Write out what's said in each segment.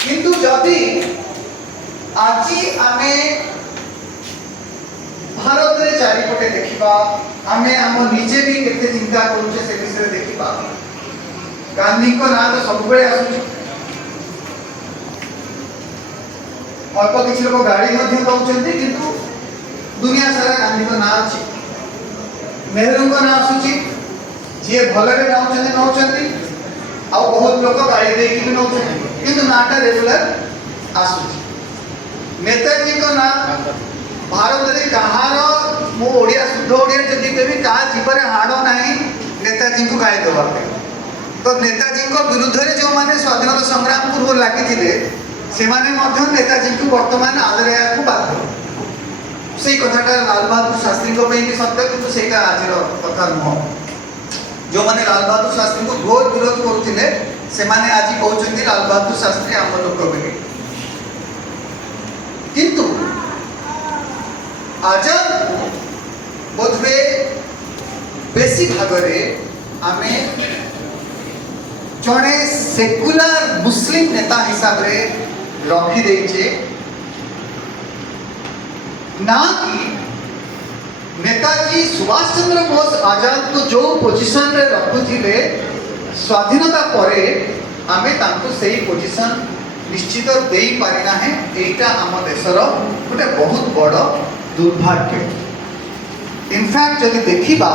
किंतु जदि आज आमे भारत रे चारिपटे देखिबा आमे आम निजे भी केते चिंता करूचे से विषय देखिबा गांधी को ना तो सब बेले आसुची अल्प किसी लोग गाड़ी मध्य दौरान किंतु दुनिया सारा गांधी को ना अच्छी नेहरू को ना आसुची जी भलरे नौचंदी आ बहुत लोग गाड़ी देकी भी नौचंदी किंतु नाटा रेगुलर आसुची नेताजी को ना भारत रे कहार मो ओडिया शुद्ध ओडिया जदी कभी कहा जीवरे हाडो नाही नेताजी को गाड़ी देबा तो नेताजी को विरुद्ध रे जो माने स्वाधीनता संग्राम पूर्व लागि थिले से माने मध्य नेताजी को वर्तमान आदरया को बाध्य से कथाटा लाल बहादुर शास्त्री को भी सत्य किंतु सेटा आजिर कथा नुह जो माने लाल बहादुर शास्त्री को घोर विरोध करुथिले से माने आज कहउछन्ती लाल बहादुर शास्त्री आम लोक बोली किंतु आजाद बोधवे बेसी भागरे आमे जड़े सेकुलर मुस्लिम नेता हिसाब रे रखी देइछे ना कि नेताजी सुभाष चंद्र बोस आजाद को जो पोजीशन रे रखुथिले स्वाधीनता परे आमे तांको सही पोजीशन निश्चित देई पारिना है एटा आम देशर गोटे बहुत बड़ दुर्भाग्य इनफैक्ट जदि देखिबा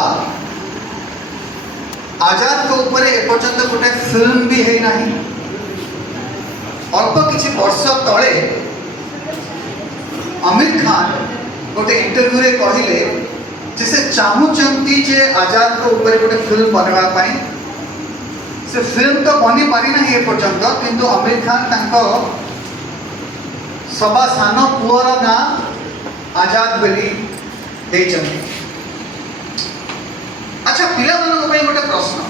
आजाद को ऊपर एपर्यंत गोटे फिल्म भी है नहीं अल्प किसी वर्ष तले आमिर खान गोटे इंटरव्यू रे कहिले जे से चाहूचंती जे आजाद को ऊपर गोटे फिल्म बनवा पाई से फिल्म तो बनी पारि नहीं एपर्यंत किंतु आमिर खान तांको सभा सानो पुअर ना आजाद बेली देचंती अच्छा पिला मानक पे गोटे प्रश्न